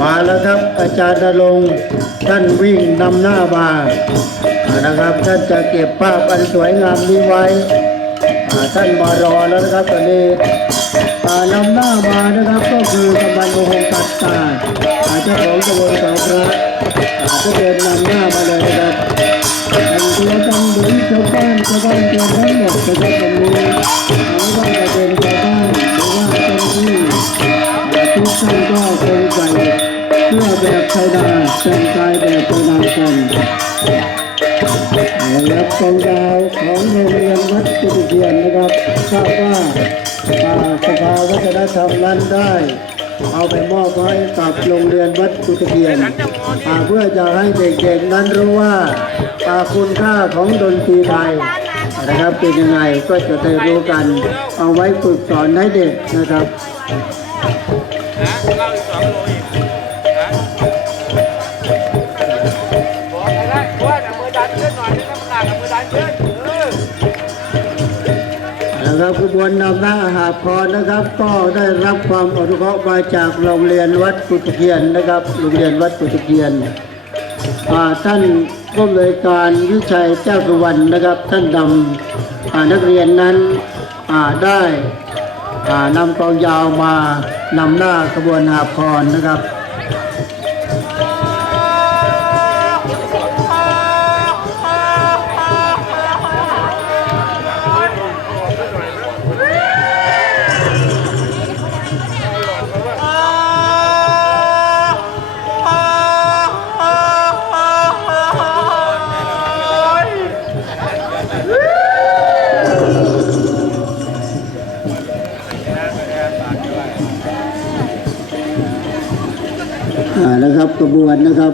มาแล้วครับอาจารย์นรงท่านวิ่งนำหน้ามานะครับ ท่านจะเก็บภาพอันสวยงามนี้ไว้ท่านมารอแล้วนะครับตอนนี้นำหน้ามานะครับก็คือกำนันโอหงตัดตาอ่าเจ้าของตำบลเขาพระอ่าก็เดินนำหน้ามาเลยนะครับแต่งตัวกันเหมือนชาวบ้านชาวบ้านเดินทั้งหมดนะครับวันนี้ไม่ว่าานก็คงใส่เสื้อแบบชาวนาแต่งกายแบบชาวนากันรับกองดาวของโรงเรียนวัดจุดเทียนนะครับทราบว่าอ่าสภาวัฒนธรรมนั้นได้เอาไปมอบไว้กับโรงเรียนวัดจุดเทียนเพื่อจะให้เด็กๆนั้นรู้ว่าอ่าคุณค่าของดนตรีไทยนะครับเป็นยังไงก็จะได้รู้กัน เอาไว้ฝึกสอนให้เด็กนะครับ นะเล่าอีกสองโลอีกนะบอกใครได้เพราะว่มือดันขึ้นหน่อยนึงน้ำหนักมือดันขึ้นเออนะครับขบวนนำหน้าหาพรนะครับ ก็ได้รับความอนุเคราะห์มาจากโรงเรียนวัดกุตเทียนนะครับโรงเรียนวัดกุตเทียนท่านผู้อำนวยการวิชัยเจ้าสุวรรณนะครับ ท่านนำนักเรียนนั้นได้ นำกองยาวมานำหน้าขบวนหาพรนะครับ อ่านะครับกระบวนนะครับ